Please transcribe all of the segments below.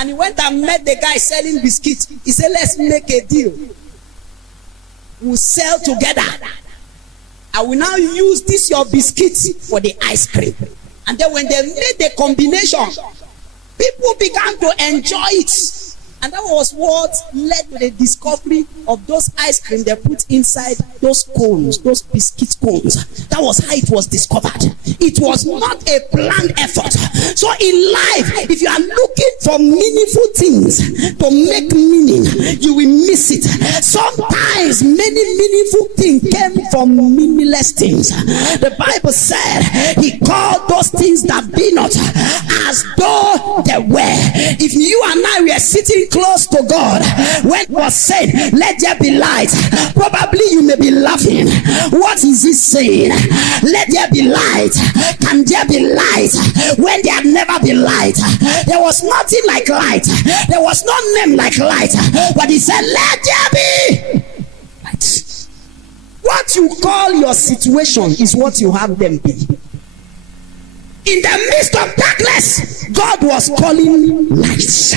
And he went and met the guy selling biscuits. He said, let's make a deal. We'll sell together. I will now use this your biscuits for the ice cream. And then when they made the combination, people began to enjoy it. And that was what led to the discovery of those ice cream they put inside those cones, those biscuit cones. That was how it was discovered. It was not a planned effort. So in life, if you are looking for meaningful things to make meaning, you will miss it. Sometimes many meaningful things came from meaningless things. The Bible said he called those things that be not as though they were. If you and I were sitting close to God when it was said, let there be light, probably you may be laughing. What is he saying? Let there be light. Can there be light when there had never been light? There was nothing like light. There was no name like light. But he said, let there be light. What you call your situation is what you have them be. In the midst of darkness, God was calling light.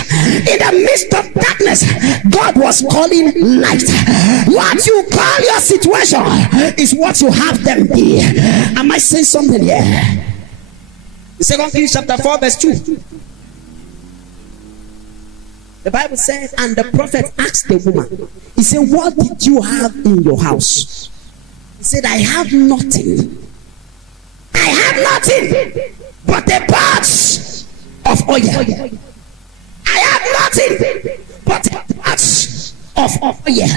In the midst of darkness, God was calling light. What you call your situation is what you have them be. Am I saying something here? 2 Kings chapter 4 verse 2. The Bible says, and the prophet asked the woman, he said, what did you have in your house? He said, I have nothing. I have nothing but a pot of oil. I have nothing but a pot of oil.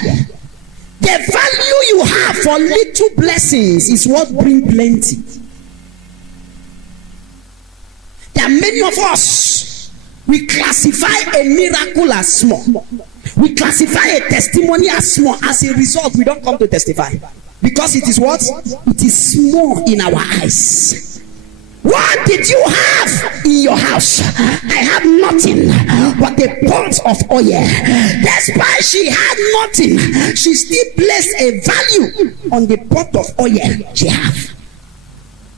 The value you have for little blessings is what brings plenty. There are many of us, we classify a miracle as small. We classify a testimony as small. As a result, we don't come to testify. Because it is what? It is small in our eyes. What did you have in your house? I have nothing but a pot of oil. Despite she had nothing, she still placed a value on the pot of oil she had.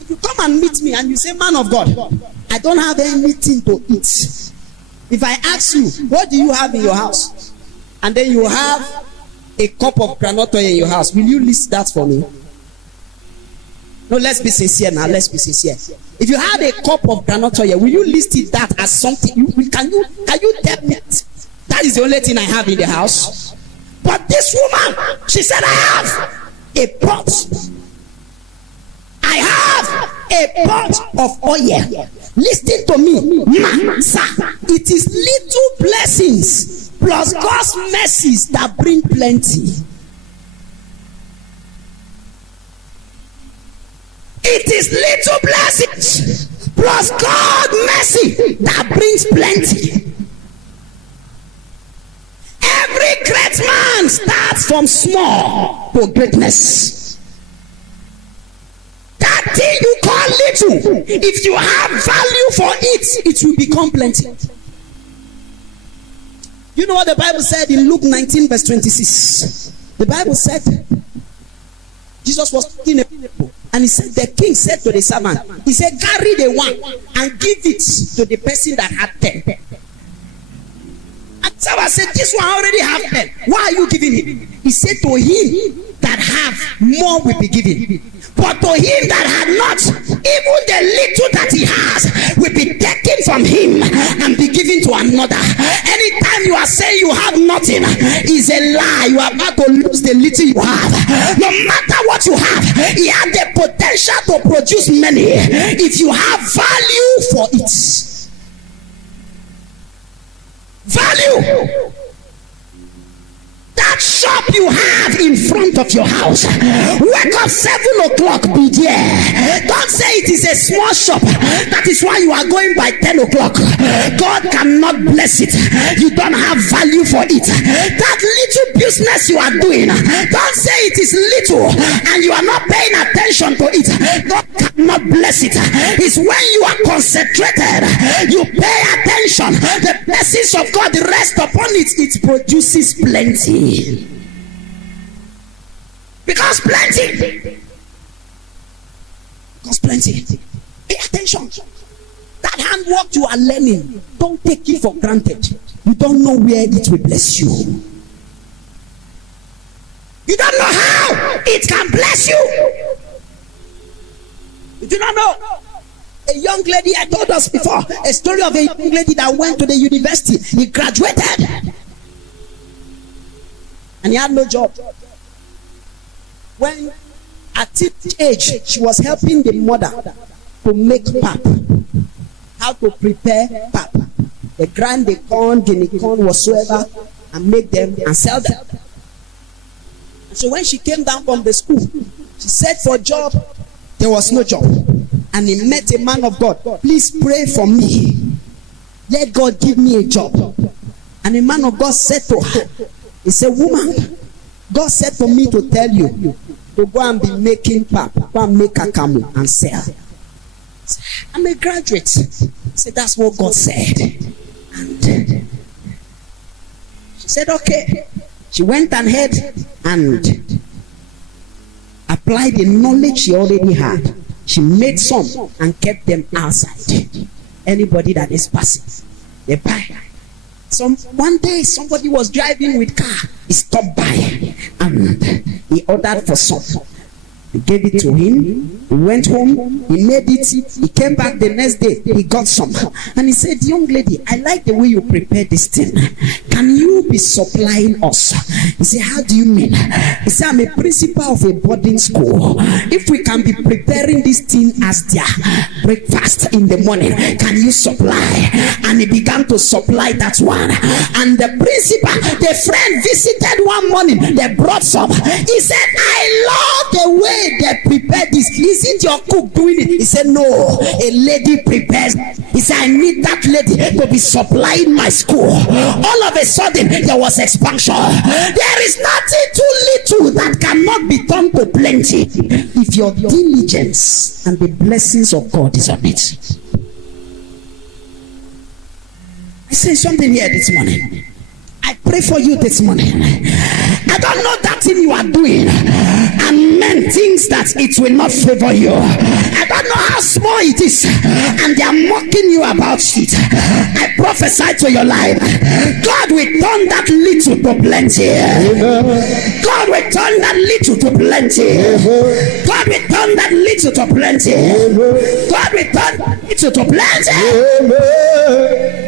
If you come and meet me and you say, man of God, I don't have anything to eat. If I ask you, what do you have in your house? And then you have a cup of groundnut oil in your house, will you list that for me? No, let's be sincere now. Let's be sincere. If you had a cup of groundnut oil, will you list it that as something? Can you tell me that is the only thing I have in the house? But this woman, she said, I have a pot. I have a pot of oil. Listen to me, sir. It is little blessings plus God's mercies that bring plenty. It is little blessings plus God's mercy that brings plenty. Every great man starts from small to greatness. That thing you call little, if you have value for it, it will become plenty. You know what the Bible said in Luke 19 verse 26? The Bible said, Jesus was talking about, and he said, the king said to the servant, he said, carry the one and give it to the person that had 10. And someone said, this one already have 10. Why are you giving him? He said, to him that have more will be given. But to him that had not, even the little that he has will be taken from him and be given to another. Anytime you are saying you have nothing, is a lie. You are about to lose the little you have. No matter what you have, he had the potential to produce many if you have value for it. Value. That shop you have in front of your house, wake up 7 o'clock, be there. Don't say it is a small shop, that is why you are going by 10 o'clock. God cannot bless it. You don't have value for it. That little business you are doing, don't say it is little and you are not paying attention to it. God cannot bless it. It's when you are concentrated, you pay attention, the blessings of God rest upon it. It produces plenty. Because plenty. Pay attention. That handwork you are learning, don't take it for granted. You don't know where it will bless you. You don't know how it can bless you. You do not know. A young lady, I told us before, a story of a young lady that went to the university. He graduated and he had no job. When at teenage age, she was helping the mother to make pap. How to prepare pap. They grind the corn, guinea corn, whatsoever, and make them and sell them. And so when she came down from the school, she said for a job, there was no job. And he met a man of God. Please pray for me. Let God give me a job. And the man of God said to her, he said, woman, God said for me to tell you to go and be making pap, go and make akamu and sell. I'm a graduate. He said, that's what God said. And she said, okay. She went ahead and applied the knowledge she already had. She made some and kept them outside. Anybody that is passing, they buy. One day somebody was driving with car. He stopped by and he ordered for some. He gave it to him. He went home. He made it. He came back the next day. He got some. And he said, young lady, I like the way you prepare this thing. Can you be supplying us? He said, how do you mean? He said, I'm a principal of a boarding school. If we can be preparing this thing as their breakfast in the morning, can you supply? And he began to supply that one. And the principal, the friend visited one morning. They brought some. He said, I love the way they prepare this. Isn't your cook doing it? He said, no, a lady prepares. He said, I need that lady to be supplying my school. All of a sudden there was expansion. There is nothing too little that cannot be turned to plenty if your diligence and the blessings of God is on it. I say something here this morning. I pray for you this morning. I don't know that thing you are doing, and men thinks that it will not favor you. I don't know how small it is, and they are mocking you about it. I prophesy to your life, God will turn that little to plenty. God will turn that little to plenty. God will turn that little to plenty. God will turn that little to plenty.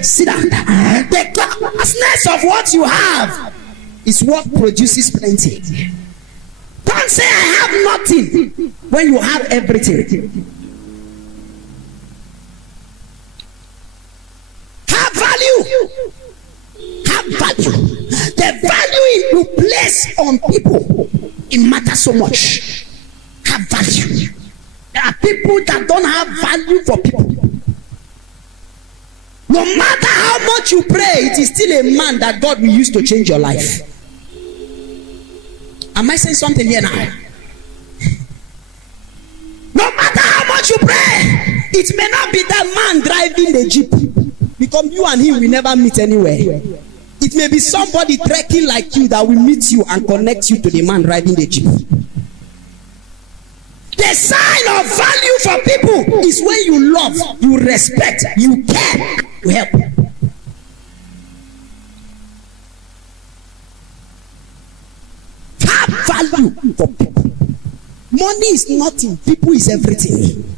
Sit down. The vastness of what you have is what produces plenty. Don't say I have nothing when you have everything. Have value. Have value. The value you place on people, it matters so much. Have value. There are people that don't have value for people. No matter how much you pray, it is still a man that God will use to change your life. Am I saying something here now? No matter how much you pray, it may not be that man driving the jeep, because you and him will never meet anywhere. It may be somebody trekking like you that will meet you and connect you to the man driving the jeep. The sign of value for people is when you love, you respect, you care, you help. Have value for people. Money is nothing, people is everything.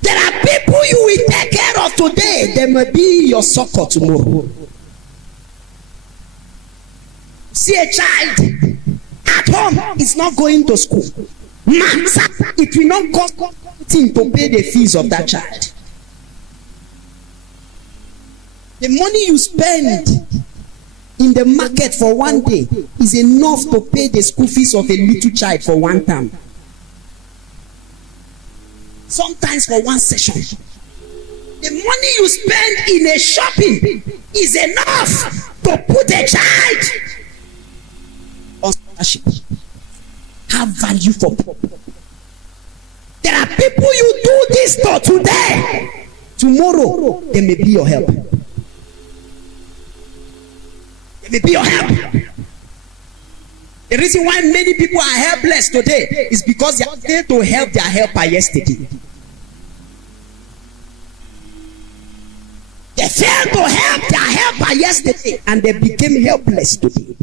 There are people you will take care of today, they may be your succor tomorrow. See a child at home is not going to school. Man, it will not cost anything to pay the fees of that child. The money you spend in the market for one day is enough to pay the school fees of a little child for one term. Sometimes for one session. The money you spend in a shopping is enough to put a child on scholarship. Have value for people. There are people you do this to today, tomorrow they may be your help. They may be your help. The reason why many people are helpless today is because they are there to help their helper yesterday. failed to help their helper yesterday and they became helpless today.